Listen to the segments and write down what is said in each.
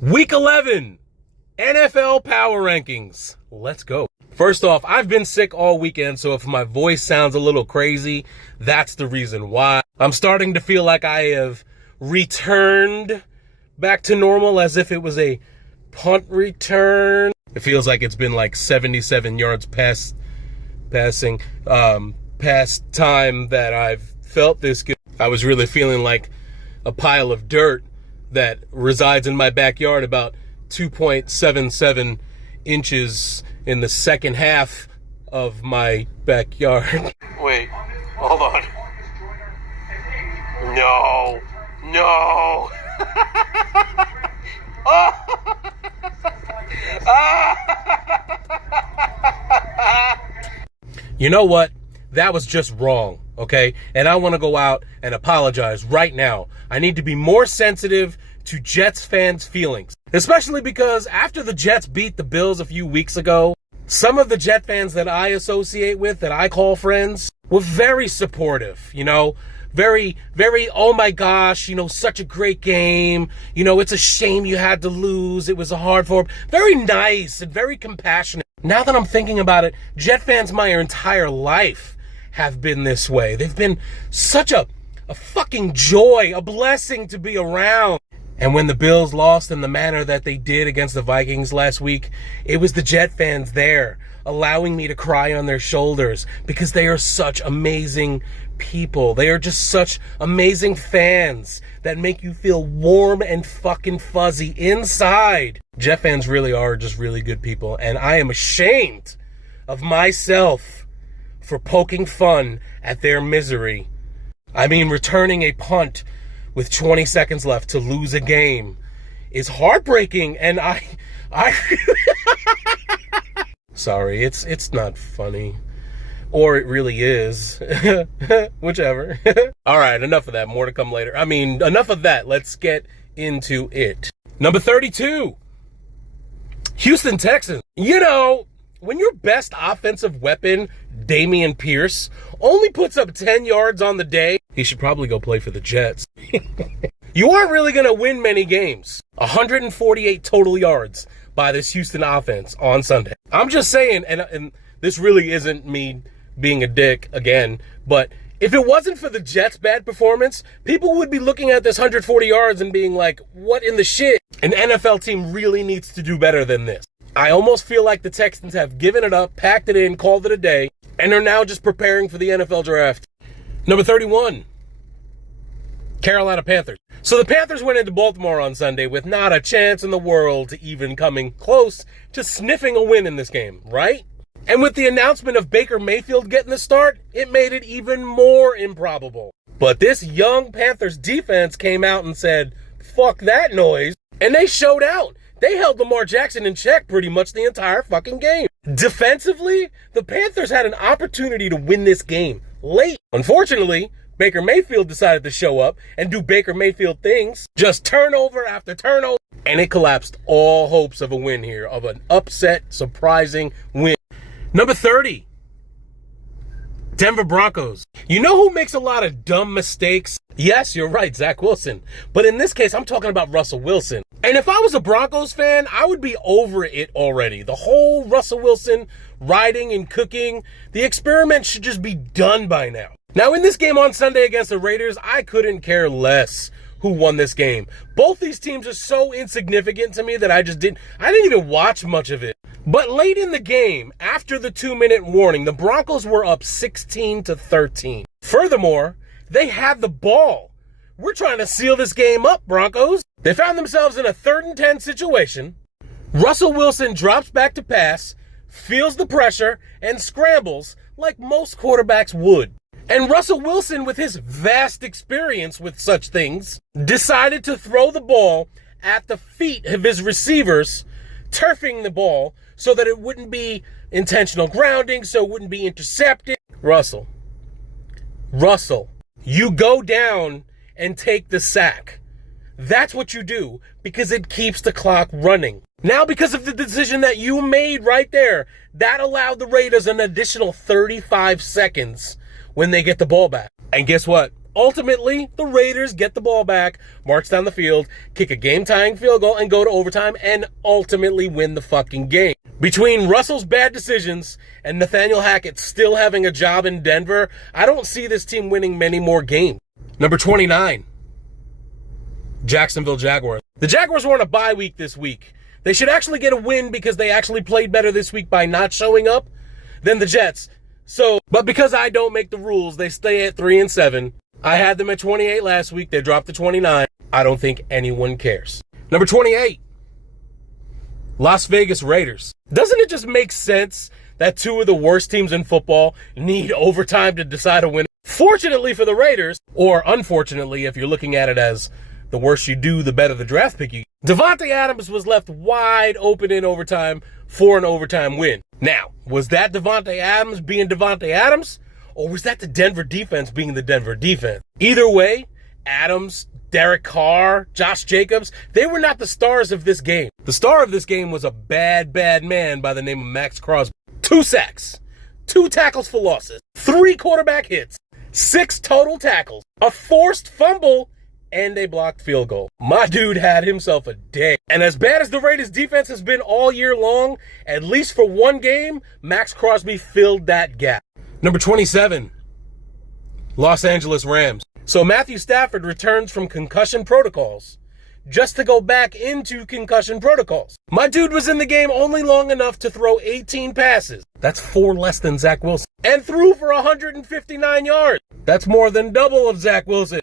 Week 11, NFL Power Rankings. Let's go. First off, I've been sick all weekend, so if my voice sounds a little crazy, that's the reason why. I'm starting to feel like I have returned back to normal as if it was a punt return. It feels like it's been like 77 yards past time that I've felt this good. I was really feeling like a pile of dirt that resides in my backyard about 2.77 inches in the second half of my backyard. Wait, hold on. No. You know what? That was just wrong, okay? And I want to go out and apologize right now. I need to be more sensitive to Jets fans' feelings, especially because after the Jets beat the Bills a few weeks ago, some of the Jet fans that I associate with, that I call friends, were very supportive, very, oh my gosh, such a great game. It's a shame you had to lose. It was a hard form. Very nice and very compassionate. Now that I'm thinking about it, Jet fans my entire life have been this way. They've been such a fucking joy, a blessing to be around. And when the Bills lost in the manner that they did against the Vikings last week, it was the Jet fans there allowing me to cry on their shoulders because they are such amazing people. They are just such amazing fans that make you feel warm and fucking fuzzy inside. Jet fans really are just really good people, and I am ashamed of myself for poking fun at their misery. I mean, returning a punt with 20 seconds left to lose a game is heartbreaking, and I sorry, it's not funny. Or it really is. Whichever. All right, enough of that. More to come later. Enough of that. Let's get into it. Number 32. Houston Texans. When your best offensive weapon, Damian Pierce, only puts up 10 yards on the day, he should probably go play for the Jets. You aren't really going to win many games. 148 total yards by this Houston offense on Sunday. I'm just saying, and this really isn't me being a dick again, but if it wasn't for the Jets' bad performance, people would be looking at this 140 yards and being like, what in the shit? An NFL team really needs to do better than this. I almost feel like the Texans have given it up, packed it in, called it a day, and are now just preparing for the NFL draft. Number 31, Carolina Panthers. So the Panthers went into Baltimore on Sunday with not a chance in the world to even coming close to sniffing a win in this game, right? And with the announcement of Baker Mayfield getting the start, it made it even more improbable. But this young Panthers defense came out and said, fuck that noise, and they showed out. They held Lamar Jackson in check pretty much the entire fucking game. Defensively, the Panthers had an opportunity to win this game late. Unfortunately, Baker Mayfield decided to show up and do Baker Mayfield things, just turnover after turnover, and it collapsed all hopes of a win here, of an upset, surprising win. Number 30, Denver Broncos. You know who makes a lot of dumb mistakes? Yes, you're right, Zach Wilson. But in this case, I'm talking about Russell Wilson. And if I was a Broncos fan, I would be over it already. The whole Russell Wilson riding and cooking, the experiment should just be done by now. Now, in this game on Sunday against the Raiders, I couldn't care less who won this game. Both these teams are so insignificant to me that I didn't even watch much of it. But late in the game, after the 2-minute warning, the Broncos were up 16-13. Furthermore, they had the ball. We're trying to seal this game up, Broncos. They found themselves in a 3rd and 10 situation. Russell Wilson drops back to pass, feels the pressure, and scrambles like most quarterbacks would. And Russell Wilson, with his vast experience with such things, decided to throw the ball at the feet of his receivers, turfing the ball so that it wouldn't be intentional grounding, so it wouldn't be intercepted. Russell, you go down and take the sack. That's what you do because it keeps the clock running. Now, because of the decision that you made right there, that allowed the Raiders an additional 35 seconds when they get the ball back. And guess what? Ultimately, the Raiders get the ball back, march down the field, kick a game-tying field goal, and go to overtime, and ultimately win the fucking game. Between Russell's bad decisions and Nathaniel Hackett still having a job in Denver, I don't see this team winning many more games. Number 29, Jacksonville Jaguars. The Jaguars were on a bye week this week. They should actually get a win because they actually played better this week by not showing up than the Jets. But because I don't make the rules, they stay at 3-7. I had them at 28 last week. They dropped to 29. I don't think anyone cares. Number 28, Las Vegas Raiders. Doesn't it just make sense that two of the worst teams in football need overtime to decide a winner? Fortunately for the Raiders, or unfortunately if you're looking at it as the worse you do, the better the draft pick you get, Davante Adams was left wide open in overtime for an overtime win. Now, was that Davante Adams being Davante Adams? Or was that the Denver defense being the Denver defense? Either way, Adams, Derek Carr, Josh Jacobs, they were not the stars of this game. The star of this game was a bad man by the name of Max Crosby. 2 sacks, 2 tackles for losses, 3 quarterback hits, 6 total tackles, a forced fumble, and a blocked field goal. My dude had himself a day. And as bad as the Raiders defense has been all year long, at least for one game, Max Crosby filled that gap. Number 27, Los Angeles Rams. So Matthew Stafford returns from concussion protocols just to go back into concussion protocols. My dude was in the game only long enough to throw 18 passes. That's 4 less than Zach Wilson. And threw for 159 yards. That's more than double of Zach Wilson.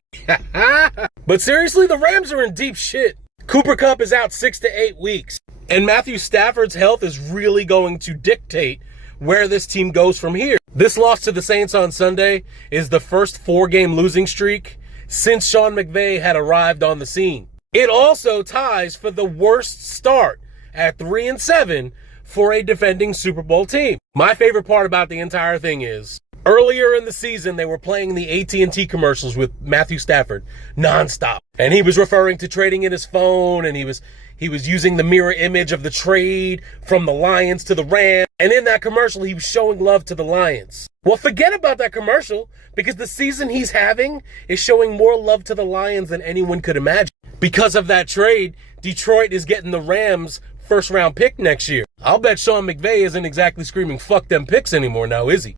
But seriously, the Rams are in deep shit. Cooper Kupp is out 6 to 8 weeks. And Matthew Stafford's health is really going to dictate where this team goes from here. This loss to the Saints on Sunday is the first 4-game losing streak since Sean McVay had arrived on the scene. It also ties for the worst start at 3-7 for a defending Super Bowl team. My favorite part about the entire thing is earlier in the season, they were playing the AT&T commercials with Matthew Stafford nonstop. And he was referring to trading in his phone, and he was using the mirror image of the trade from the Lions to the Rams. And in that commercial, he was showing love to the Lions. Well, forget about that commercial, because the season he's having is showing more love to the Lions than anyone could imagine. Because of that trade, Detroit is getting the Rams' first-round pick next year. I'll bet Sean McVay isn't exactly screaming, fuck them picks anymore now, is he?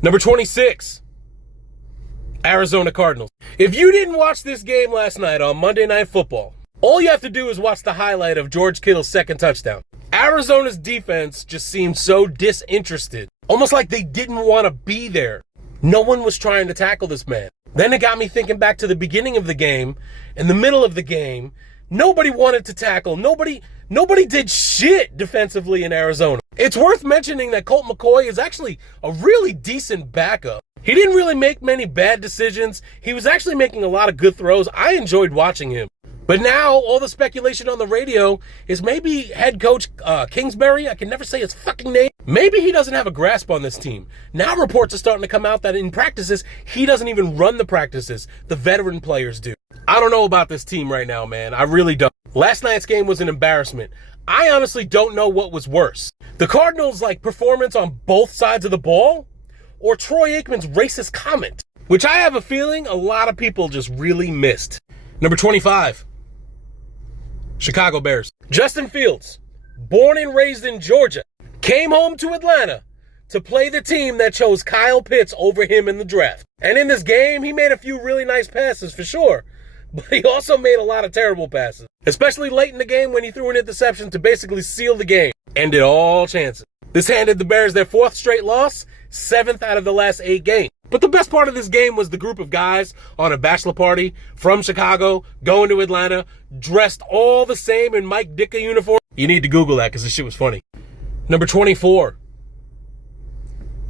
Number 26, Arizona Cardinals. If you didn't watch this game last night on Monday Night Football, all you have to do is watch the highlight of George Kittle's second touchdown. Arizona's defense just seemed so disinterested, almost like they didn't want to be there. No one was trying to tackle this man. Then it got me thinking back to the beginning of the game. In the middle of the game, nobody wanted to tackle. Nobody did shit defensively in Arizona. It's worth mentioning that Colt McCoy is actually a really decent backup. He didn't really make many bad decisions. He was actually making a lot of good throws. I enjoyed watching him. But now, all the speculation on the radio is maybe head coach Kingsbury, I can never say his fucking name, maybe he doesn't have a grasp on this team. Now reports are starting to come out that in practices, he doesn't even run the practices. The veteran players do. I don't know about this team right now, man. I really don't. Last night's game was an embarrassment. I honestly don't know what was worse. The Cardinals' performance on both sides of the ball, or Troy Aikman's racist comment, which I have a feeling a lot of people just really missed. Number 25. Chicago Bears. Justin Fields, born and raised in Georgia, came home to Atlanta to play the team that chose Kyle Pitts over him in the draft. And in this game, he made a few really nice passes for sure, but he also made a lot of terrible passes, especially late in the game when he threw an interception to basically seal the game. Ended all chances. This handed the Bears their 4th straight loss, 7th out of the last 8 games. But the best part of this game was the group of guys on a bachelor party from Chicago going to Atlanta, dressed all the same in Mike Ditka uniform. You need to Google that because this shit was funny. Number 24,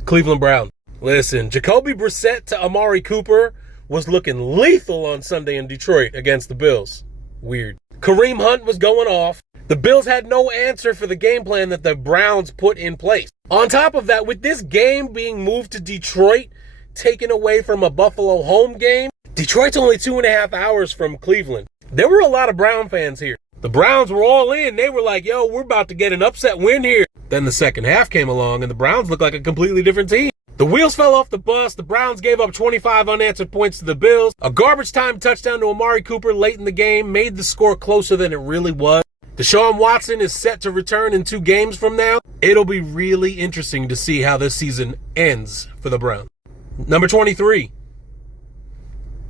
Cleveland Browns. Listen, Jacoby Brissett to Amari Cooper was looking lethal on Sunday in Detroit against the Bills. Weird. Kareem Hunt was going off. The Bills had no answer for the game plan that the Browns put in place. On top of that, with this game being moved to Detroit, taken away from a Buffalo home game, Detroit's only 2.5 hours from Cleveland. There were a lot of Brown fans here. The Browns were all in. They were like, yo, we're about to get an upset win here. Then the second half came along and the Browns looked like a completely different team. The wheels fell off the bus. The Browns gave up 25 unanswered points to the Bills. A garbage time touchdown to Amari Cooper late in the game made the score closer than it really was. Deshaun Watson is set to return in 2 games from now. It'll be really interesting to see how this season ends for the Browns. Number 23,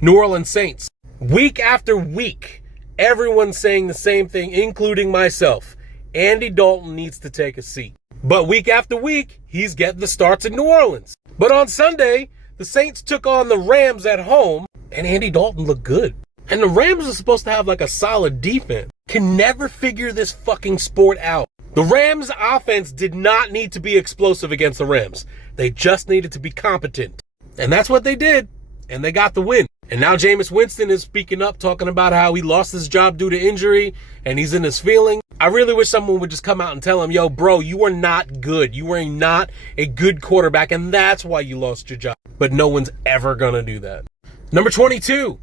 New Orleans Saints. Week after week, everyone's saying the same thing, including myself. Andy Dalton needs to take a seat. But week after week, he's getting the starts in New Orleans. But on Sunday, the Saints took on the Rams at home, and Andy Dalton looked good. And the Rams are supposed to have like a solid defense. Can never figure this fucking sport out. The Rams' offense did not need to be explosive against the Rams. They just needed to be competent. And that's what they did. And they got the win. And now Jameis Winston is speaking up, talking about how he lost his job due to injury, and he's in his feelings. I really wish someone would just come out and tell him, yo, bro, you are not good. You are not a good quarterback, and that's why you lost your job. But no one's ever going to do that. Number 22,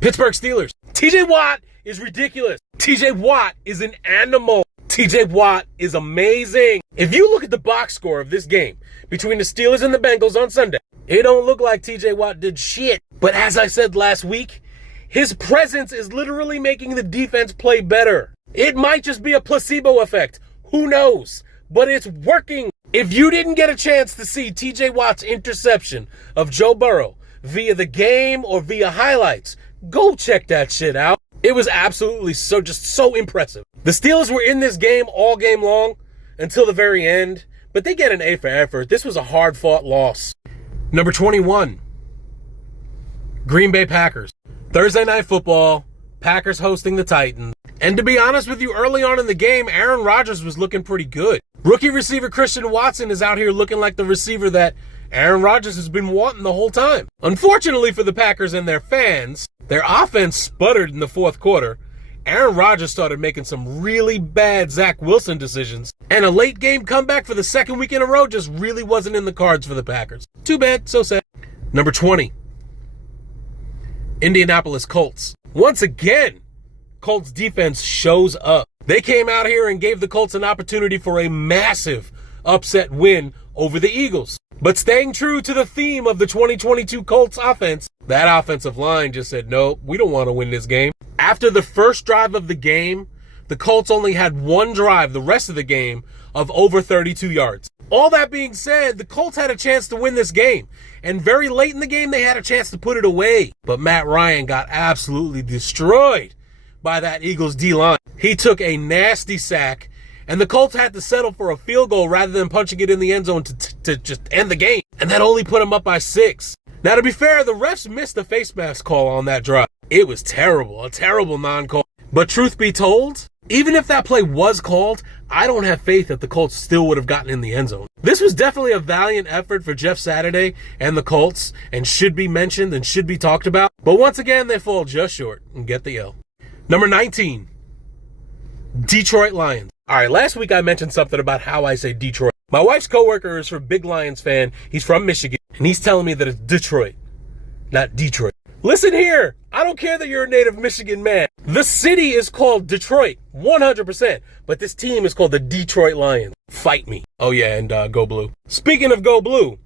Pittsburgh Steelers. TJ Watt is ridiculous. TJ Watt is an animal. TJ Watt is amazing. If you look at the box score of this game between the Steelers and the Bengals on Sunday, it don't look like TJ Watt did shit. But as I said last week, his presence is literally making the defense play better. It might just be a placebo effect. Who knows? But it's working. If you didn't get a chance to see TJ Watt's interception of Joe Burrow via the game or via highlights, go check that shit out. It was absolutely so impressive. The Steelers were in this game all game long until the very end, but they get an A for effort. This was a hard-fought loss. Number 21, Green Bay Packers. Thursday Night Football, Packers hosting the Titans. And to be honest with you, early on in the game, Aaron Rodgers was looking pretty good. Rookie receiver Christian Watson is out here looking like the receiver that Aaron Rodgers has been wanting the whole time. Unfortunately for the Packers and their fans, their offense sputtered in the fourth quarter. Aaron Rodgers started making some really bad Zach Wilson decisions, and a late game comeback for the second week in a row just really wasn't in the cards for the Packers. Too bad, so sad. Number 20, Indianapolis Colts. Once again, Colts defense shows up. They came out here and gave the Colts an opportunity for a massive upset win over the Eagles. But staying true to the theme of the 2022 Colts offense, that offensive line just said, nope, we don't want to win this game. After the first drive of the game, the Colts only had one drive the rest of the game of over 32 yards. All that being said, the Colts had a chance to win this game. And very late in the game, they had a chance to put it away. But Matt Ryan got absolutely destroyed by that Eagles D-line. He took a nasty sack, and the Colts had to settle for a field goal rather than punching it in the end zone to just end the game. And that only put them up by 6. Now, to be fair, the refs missed the face mask call on that drive. It was terrible, a terrible non-call. But truth be told, even if that play was called, I don't have faith that the Colts still would have gotten in the end zone. This was definitely a valiant effort for Jeff Saturday and the Colts, and should be mentioned and should be talked about. But once again, they fall just short and get the L. Number 19, Detroit Lions. All right, last week I mentioned something about how I say Detroit. My wife's coworker is a big Lions fan. He's from Michigan, and he's telling me that it's Detroit, not Detroit. Listen here, I don't care that you're a native Michigan man. The city is called Detroit, 100%, but this team is called the Detroit Lions. Fight me. Oh yeah, and go blue. Speaking of go blue,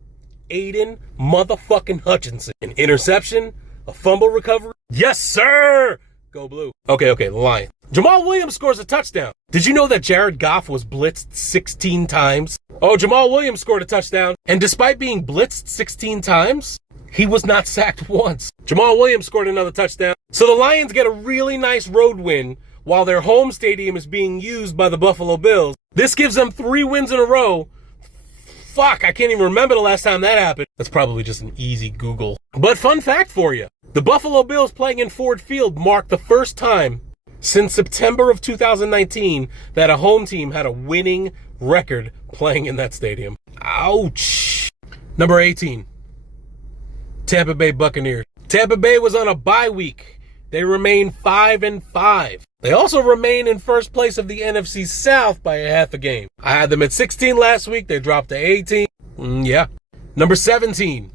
Aiden motherfucking Hutchinson. An interception, a fumble recovery. Yes, sir! Go blue. Okay, the Lions. Jamal Williams scores a touchdown. Did you know that Jared Goff was blitzed 16 times? Oh, Jamal Williams scored a touchdown. And despite being blitzed 16 times, he was not sacked once. Jamal Williams scored another touchdown. So the Lions get a really nice road win while their home stadium is being used by the Buffalo Bills. This gives them 3 wins in a row. Fuck, I can't even remember the last time that happened. That's probably just an easy Google. But fun fact for you, the Buffalo Bills playing in Ford Field marked the first time since September of 2019 that a home team had a winning record playing in that stadium. Ouch. Number 18, Tampa Bay Buccaneers. Tampa Bay was on a bye week. They remain 5-5. They also remain in first place of the NFC South by a half a game. I had them at 16 last week. They dropped to 18. Yeah. Number 17,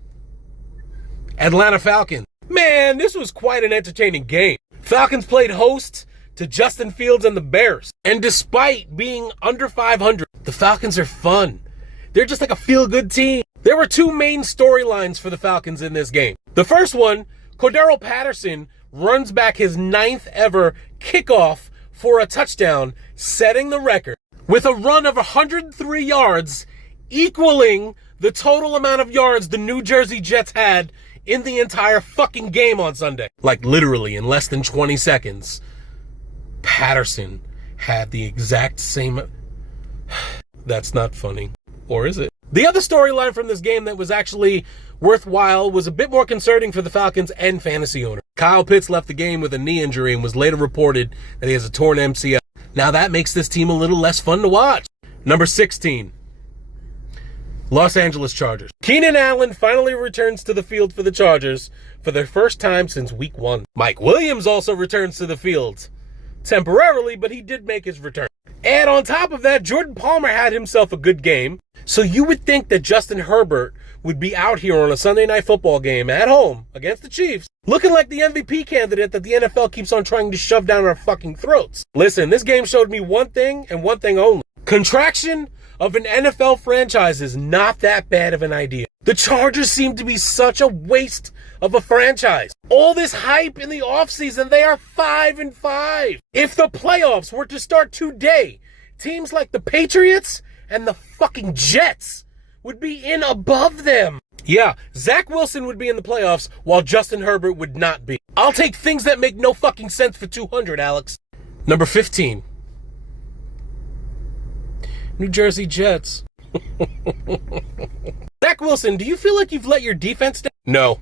Atlanta Falcons. Man, this was quite an entertaining game. Falcons played host to Justin Fields and the Bears. And despite being under 500, the Falcons are fun. They're just like a feel-good team. There were two main storylines for the Falcons in this game. The first one, Cordero Patterson runs back his 9th ever kickoff for a touchdown, setting the record with a run of 103 yards, equaling the total amount of yards the New Jersey Jets had in the entire fucking game on Sunday. Like literally in less than 20 seconds, Patterson had the exact same... That's not funny. Or is it? The other storyline from this game that was actually worthwhile was a bit more concerning for the Falcons and fantasy owners. Kyle Pitts left the game with a knee injury and was later reported that he has a torn MCL. Now that makes this team a little less fun to watch. Number 16. Los Angeles Chargers. Keenan Allen finally returns to the field for the Chargers for their first time since week 1. Mike Williams also returns to the field temporarily, but he did make his return. And on top of that, Jordan Palmer had himself a good game. So you would think that Justin Herbert would be out here on a Sunday night football game at home against the Chiefs, looking like the MVP candidate that the NFL keeps on trying to shove down our fucking throats. Listen, this game showed me one thing and one thing only. Contraction of an NFL franchise is not that bad of an idea. The Chargers seem to be such a waste of a franchise. All this hype in the offseason, they are 5-5. If the playoffs were to start today, teams like the Patriots and the fucking Jets would be in above them. Yeah, Zach Wilson would be in the playoffs while Justin Herbert would not be. I'll take things that make no fucking sense for 200, Alex. Number 15. New Jersey Jets. Zach Wilson, do you feel like you've let your defense down? No.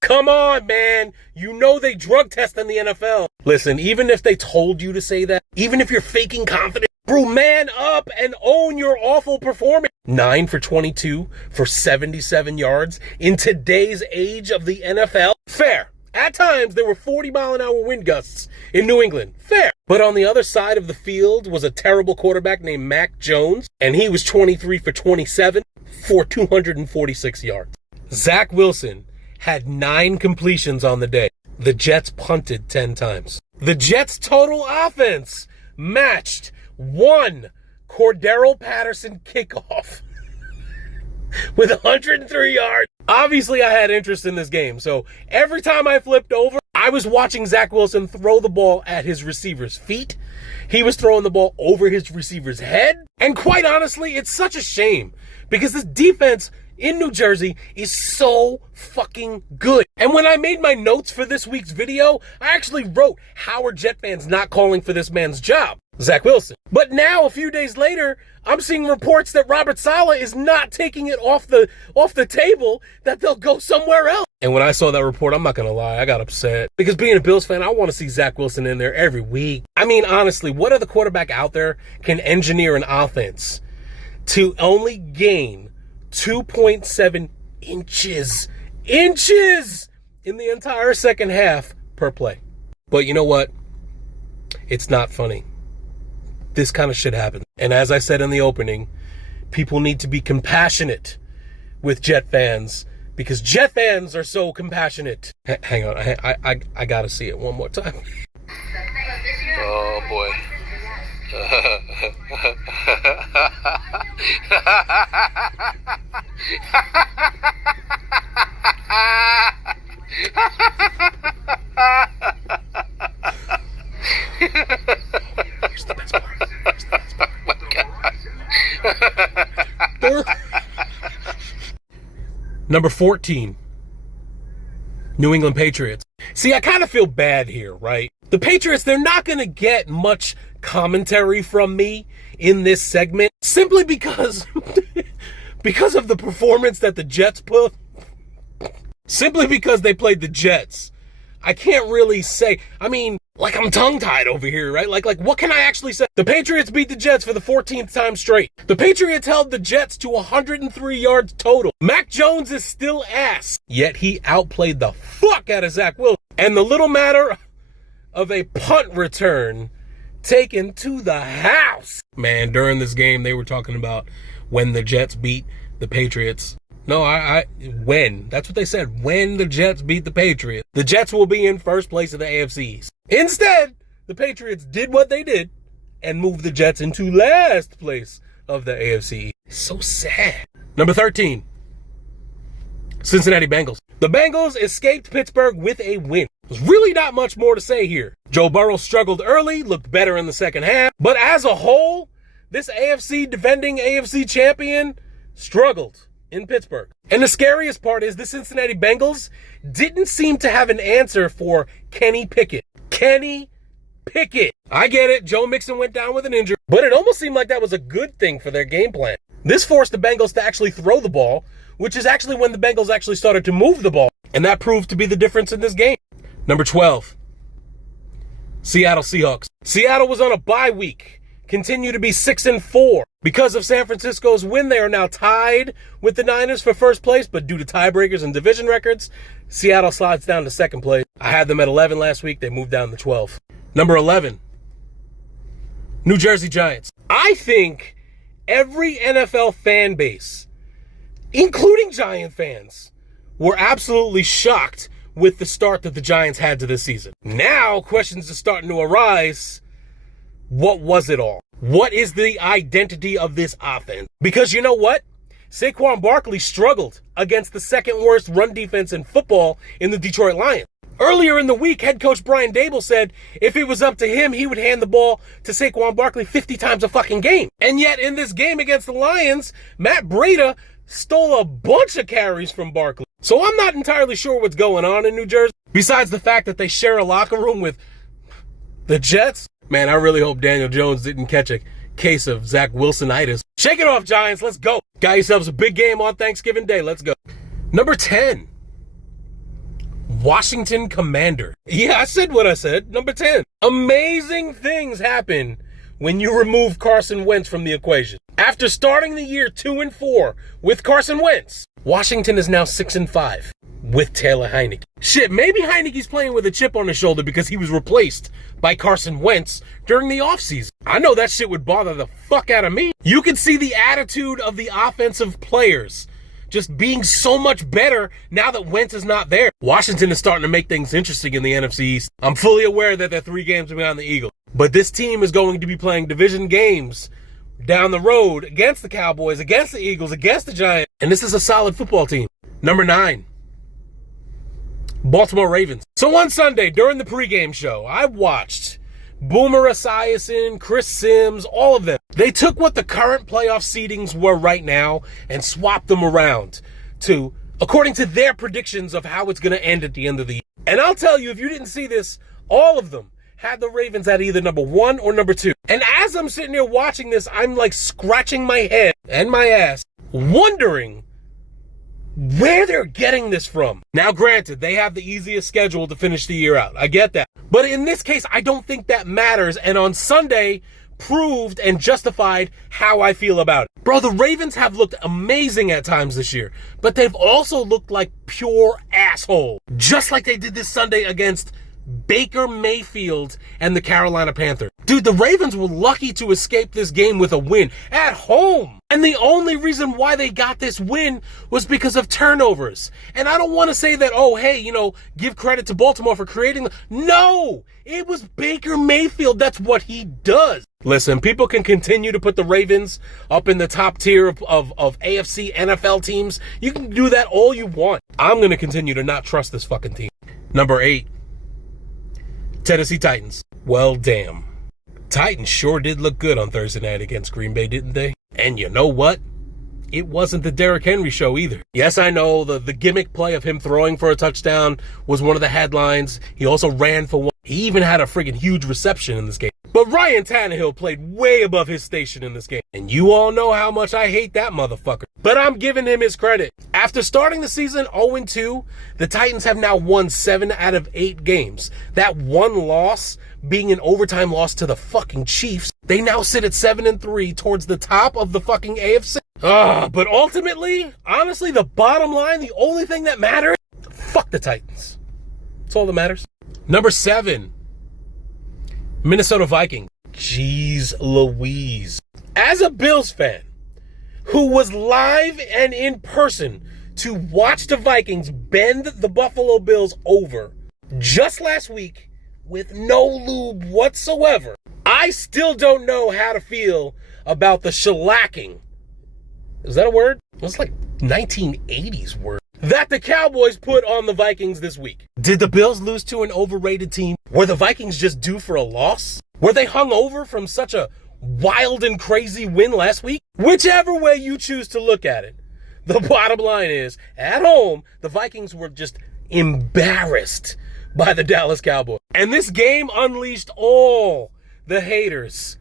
Come on, man. You know they drug test in the NFL. Listen, even if they told you to say that, even if you're faking confidence, bro, man up and own your awful performance. 9 for 22 for 77 yards in today's age of the NFL. Fair. At times, there were 40-mile-an-hour wind gusts in New England. Fair. But on the other side of the field was a terrible quarterback named Mac Jones, and he was 23 for 27 for 246 yards. Zach Wilson had 9 completions on the day. The Jets punted 10 times. The Jets' total offense matched one Cordero Patterson kickoff with 103 yards. Obviously, I had interest in this game, so every time I flipped over, I was watching Zach Wilson throw the ball at his receiver's feet. He was throwing the ball over his receiver's head. And quite honestly, it's such a shame because this defense in New Jersey is so fucking good. And when I made my notes for this week's video, I actually wrote, how are Jet fans not calling for this man's job? Zach Wilson. But now, a few days later, I'm seeing reports that Robert Saleh is not taking it off the table, that they'll go somewhere else. And when I saw that report, I'm not going to lie, I got upset. Because being a Bills fan, I want to see Zach Wilson in there every week. I mean, honestly, what other quarterback out there can engineer an offense to only gain 2.7 inches in the entire second half per play? But you know what? It's not funny. This kind of shit happens. And as I said in the opening, people need to be compassionate with Jet fans because Jet fans are so compassionate. Hang on, I gotta see it one more time. Oh boy. Here's the best part. Number 14, New England Patriots. See, I kind of feel bad here, right? The Patriots, they're not going to get much commentary from me in this segment simply because of the performance that the Jets put. Simply because they played the Jets. I can't really say, I mean, like I'm tongue-tied over here, right? Like what can I actually say? The Patriots beat the Jets for the 14th time straight. The Patriots held the Jets to 103 yards total. Mac Jones is still ass, yet he outplayed the fuck out of Zach Wilson. And the little matter of a punt return taken to the house. Man, during this game, they were talking about when the Jets beat the Patriots. No, when. That's what they said. When the Jets beat the Patriots, the Jets will be in first place of the AFC East. Instead, the Patriots did what they did and moved the Jets into last place of the AFC. So sad. Number 13, Cincinnati Bengals. The Bengals escaped Pittsburgh with a win. There's really not much more to say here. Joe Burrow struggled early, looked better in the second half, but as a whole, this defending AFC champion struggled in Pittsburgh. And the scariest part is the Cincinnati Bengals didn't seem to have an answer for Kenny Pickett. Kenny Pickett. I get it, Joe Mixon went down with an injury, but it almost seemed like that was a good thing for their game plan. This forced the Bengals to actually throw the ball, which is actually when the Bengals actually started to move the ball, and that proved to be the difference in this game. Number 12, Seattle Seahawks. Seattle was on a bye week, continue to be 6-4. Because of San Francisco's win, they are now tied with the Niners for first place, but due to tiebreakers and division records, Seattle slides down to second place. I had them at 11 last week. They moved down to 12. Number 11, New Jersey Giants. I think every NFL fan base, including Giant fans, were absolutely shocked with the start that the Giants had to this season. Now, questions are starting to arise. What was it all? What is the identity of this offense? Because you know what? Saquon Barkley struggled against the second worst run defense in football in the Detroit Lions. Earlier in the week, head coach Brian Daboll said if it was up to him, he would hand the ball to Saquon Barkley 50 times a fucking game. And yet in this game against the Lions, Matt Breida stole a bunch of carries from Barkley. So I'm not entirely sure what's going on in New Jersey, besides the fact that they share a locker room with the Jets. Man, I really hope Daniel Jones didn't catch a case of Zach Wilsonitis. Shake it off, Giants. Let's go. Got yourselves a big game on Thanksgiving Day. Let's go. Number 10, Washington Commander. Yeah, I said what I said. Number 10. Amazing things happen when you remove Carson Wentz from the equation. After starting the year 2-4 with Carson Wentz, Washington is now 6-5 with Taylor Heineke. Shit, maybe Heineke's playing with a chip on his shoulder because he was replaced by Carson Wentz during the offseason. I know that shit would bother the fuck out of me. You can see the attitude of the offensive players just being so much better now that Wentz is not there. Washington is starting to make things interesting in the NFC East. I'm fully aware that they're 3 games behind the Eagles, but this team is going to be playing division games down the road against the Cowboys, against the Eagles, against the Giants, and this is a solid football team. Number 9, Baltimore Ravens. So on Sunday, during the pregame show, I watched Boomer Esiason, Chris Sims, all of them. They took what the current playoff seedings were right now and swapped them around to, according to their predictions of how it's going to end at the end of the year. And I'll tell you, if you didn't see this, all of them had the Ravens at either number 1 or number 2. And as I'm sitting here watching this, I'm like scratching my head and my ass, wondering where they're getting this from. Now, granted, they have the easiest schedule to finish the year out. I get that. But in this case, I don't think that matters. And on Sunday, proved and justified how I feel about it. Bro, the Ravens have looked amazing at times this year, but they've also looked like pure asshole. Just like they did this Sunday against Baker Mayfield and the Carolina Panthers. Dude, the Ravens were lucky to escape this game with a win at home. And the only reason why they got this win was because of turnovers. And I don't want to say that, oh, hey, give credit to Baltimore for creating No, it was Baker Mayfield. That's what he does. Listen, people can continue to put the Ravens up in the top tier of AFC NFL teams. You can do that all you want. I'm going to continue to not trust this fucking team. Number 8, Tennessee Titans. Well, damn. Titans sure did look good on Thursday night against Green Bay, didn't they? And you know what? It wasn't the Derrick Henry show either. Yes, I know the gimmick play of him throwing for a touchdown was one of the headlines. He also ran for one. He even had a friggin' huge reception in this game. But Ryan Tannehill played way above his station in this game. And you all know how much I hate that motherfucker. But I'm giving him his credit. After starting the season 0-2, the Titans have now won 7 out of 8 games. That one loss being an overtime loss to the fucking Chiefs. They now sit at 7-3 towards the top of the fucking AFC. But ultimately, honestly, the bottom line, the only thing that matters, fuck the Titans. That's all that matters. Number 7, Minnesota Vikings. Jeez Louise. As a Bills fan who was live and in person to watch the Vikings bend the Buffalo Bills over just last week with no lube whatsoever, I still don't know how to feel about the shellacking. Is that a word? It was like 1980s word. That the Cowboys put on the Vikings this week. Did the Bills lose to an overrated team? Were the Vikings just due for a loss? Were they hung over from such a wild and crazy win last week? Whichever way you choose to look at it, the bottom line is, at home, the Vikings were just embarrassed by the Dallas Cowboys. And this game unleashed all the haters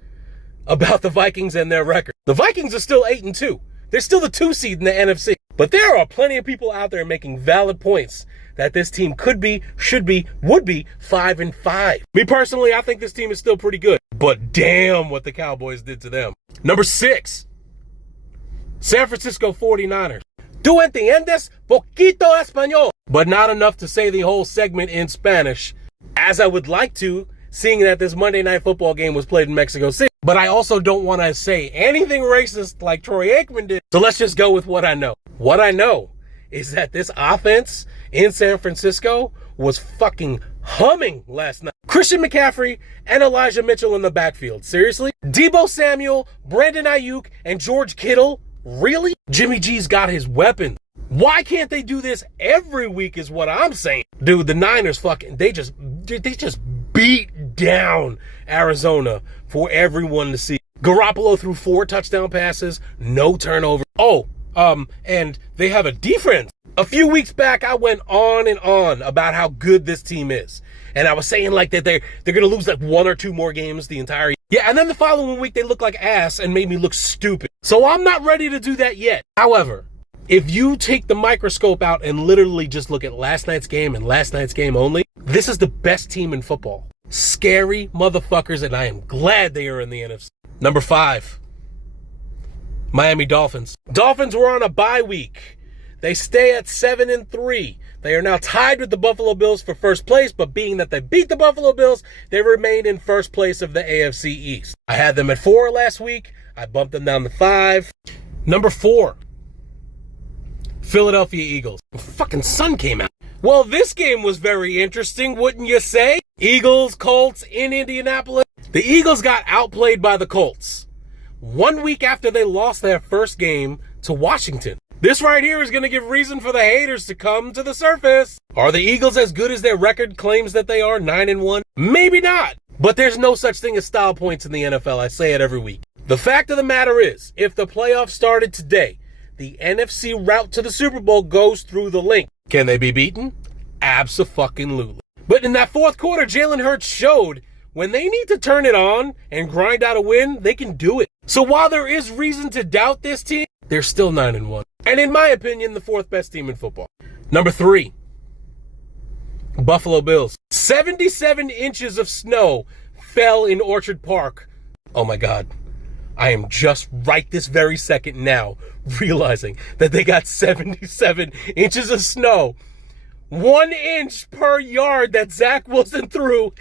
about the Vikings and their record. The Vikings are still 8-2. They're still the 2 seed in the NFC. But there are plenty of people out there making valid points that this team could be, should be, would be 5-5. Me personally, I think this team is still pretty good. But damn what the Cowboys did to them. Number 6, San Francisco 49ers. ¿Tú entiendes? Poquito español. But not enough to say the whole segment in Spanish, as I would like to, seeing that this Monday Night Football game was played in Mexico City. But I also don't want to say anything racist like Troy Aikman did. So let's just go with what I know. What I know is that this offense in San Francisco was fucking humming last night. Christian McCaffrey and Elijah Mitchell in the backfield. Seriously? Deebo Samuel, Brandon Ayuk, and George Kittle? Really? Jimmy G's got his weapons. Why can't they do this every week is what I'm saying. Dude, the Niners they just beat down Arizona for everyone to see. Garoppolo threw 4 touchdown passes, no turnover. And they have a defense. A few weeks back, I went on and on about how good this team is. And I was saying like that they're going to lose like 1 or 2 more games the entire year. Yeah, and then the following week, they look like ass and made me look stupid. So I'm not ready to do that yet. However, if you take the microscope out and literally just look at last night's game and last night's game only, this is the best team in football. Scary motherfuckers, and I am glad they are in the NFC. Number 5, Miami Dolphins. Dolphins were on a bye week. They stay at 7-3. They are now tied with the Buffalo Bills for first place, but being that they beat the Buffalo Bills, they remain in first place of the AFC East. I had them at 4 last week. I bumped them down to 5. Number 4, Philadelphia Eagles. The fucking sun came out. Well, this game was very interesting, wouldn't you say? Eagles, Colts in Indianapolis. The Eagles got outplayed by the Colts 1 week after they lost their first game to Washington. This right here is going to give reason for the haters to come to the surface. Are the Eagles as good as their record claims that they are, 9-1? Maybe not. But there's no such thing as style points in the NFL. I say it every week. The fact of the matter is, if the playoffs started today, the NFC route to the Super Bowl goes through the link. Can they be beaten? Abso-fucking-lutely. But in that fourth quarter, Jalen Hurts showed when they need to turn it on and grind out a win, they can do it. So while there is reason to doubt this team, they're still 9-1. And in my opinion, the 4th best team in football. Number 3, Buffalo Bills. 77 inches of snow fell in Orchard Park. Oh my God. I am just right this very second now realizing that they got 77 inches of snow. 1 inch per yard that Zach Wilson threw.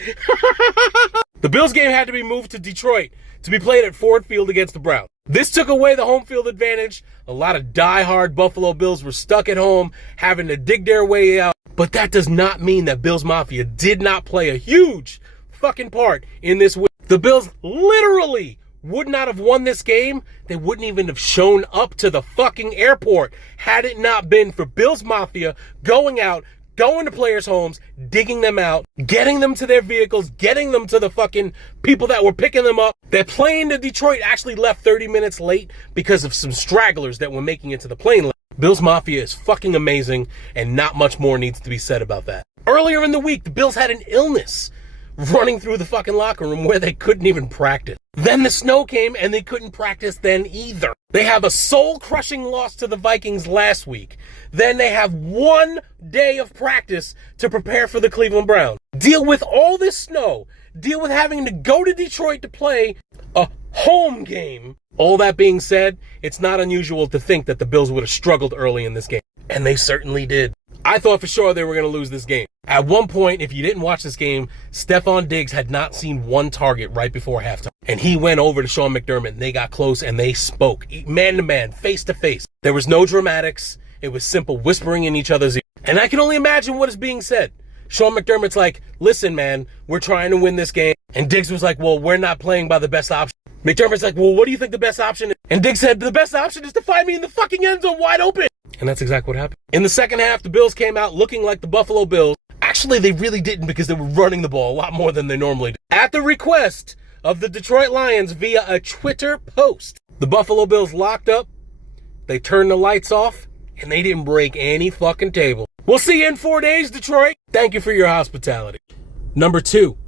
The Bills game had to be moved to Detroit to be played at Ford Field against the Browns. This took away the home field advantage. A lot of diehard Buffalo Bills were stuck at home, having to dig their way out. But that does not mean that Bills Mafia did not play a huge fucking part in this win. The Bills literally would not have won this game. They wouldn't even have shown up to the fucking airport had it not been for Bills Mafia going out, going to players' homes, digging them out, getting them to their vehicles, getting them to the fucking people that were picking them up. Their plane to Detroit actually left 30 minutes late because of some stragglers that were making it to the plane. Bills Mafia is fucking amazing, and not much more needs to be said about that. Earlier in the week, the Bills had an illness running through the fucking locker room where they couldn't even practice. Then the snow came and they couldn't practice then either. They have a soul-crushing loss to the Vikings last week. Then they have 1 day of practice to prepare for the Cleveland Browns. Deal with all this snow. Deal with having to go to Detroit to play a home game. All that being said, it's not unusual to think that the Bills would have struggled early in this game. And they certainly did. I thought for sure they were going to lose this game. At one point, if you didn't watch this game, Stephon Diggs had not seen 1 target right before halftime. And he went over to Sean McDermott, and they got close, and they spoke. Man to man, face to face. There was no dramatics. It was simple whispering in each other's ear. And I can only imagine what is being said. Sean McDermott's like, listen, man, we're trying to win this game. And Diggs was like, well, we're not playing by the best option. McDermott's like, well, what do you think the best option is? And Diggs said, the best option is to find me in the fucking end zone wide open. And that's exactly what happened. In the second half, the Bills came out looking like the Buffalo Bills. Actually, they really didn't because they were running the ball a lot more than they normally do. At the request of the Detroit Lions via a Twitter post, the Buffalo Bills locked up, they turned the lights off, and they didn't break any fucking table. We'll see you in 4 days, Detroit. Thank you for your hospitality. Number 2,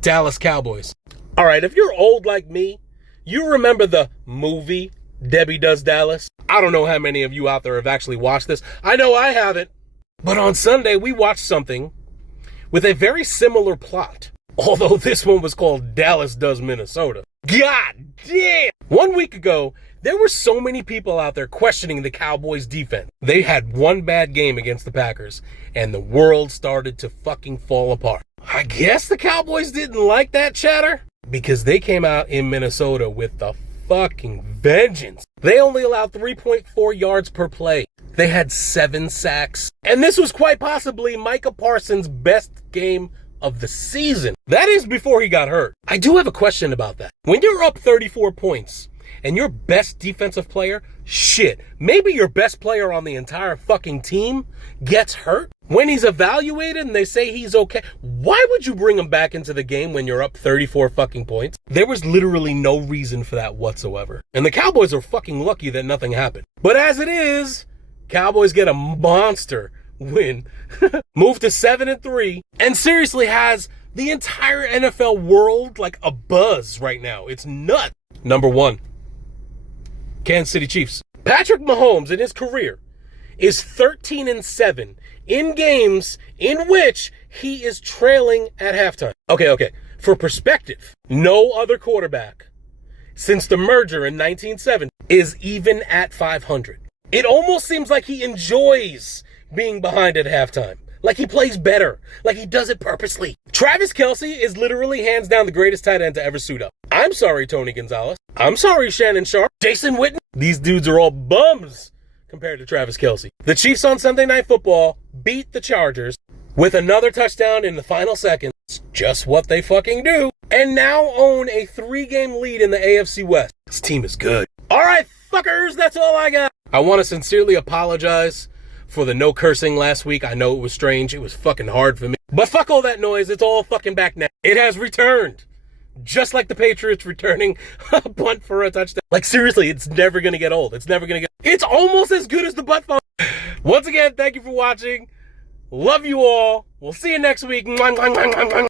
Dallas Cowboys. All right, if you're old like me, you remember the movie Debbie Does Dallas. I don't know how many of you out there have actually watched this. I know I haven't. But on Sunday, we watched something with a very similar plot. Although this one was called Dallas Does Minnesota. God damn! 1 week ago, there were so many people out there questioning the Cowboys defense. They had one bad game against the Packers, and the world started to fucking fall apart. I guess the Cowboys didn't like that chatter, because they came out in Minnesota with the fucking vengeance. They only allowed 3.4 yards per play. They had 7 sacks. And this was quite possibly Micah Parsons' best game of the season. That is before he got hurt. I do have a question about that. When you're up 34 points and your best defensive player, maybe your best player on the entire fucking team gets hurt. When he's evaluated and they say he's okay, why would you bring him back into the game when you're up 34 fucking points? There was literally no reason for that whatsoever. And the Cowboys are fucking lucky that nothing happened. But as it is, Cowboys get a monster win, move to 7-3, and seriously has the entire NFL world like a buzz right now. It's nuts. Number 1, Kansas City Chiefs. Patrick Mahomes in his career is 13-7 in games in which he is trailing at halftime. Okay. For perspective, no other quarterback since the merger in 1970 is even at 500. It almost seems like he enjoys being behind at halftime. Like he plays better. Like he does it purposely. Travis Kelce is literally hands down the greatest tight end to ever suit up. I'm sorry, Tony Gonzalez. I'm sorry, Shannon Sharp. Jason Witten. These dudes are all bums compared to Travis Kelce. The Chiefs on Sunday Night Football beat the Chargers with another touchdown in the final seconds. Just what they fucking do. And now own a 3-game lead in the AFC West. This team is good. All right, fuckers, that's all I got. I want to sincerely apologize for the no cursing last week. I know it was strange. It was fucking hard for me. But fuck all that noise. It's all fucking back now. It has returned. Just like the Patriots returning a punt for a touchdown. Like seriously, it's never going to get old. It's almost as good as the butt phone. Once again, thank you for watching. Love you all. We'll see you next week.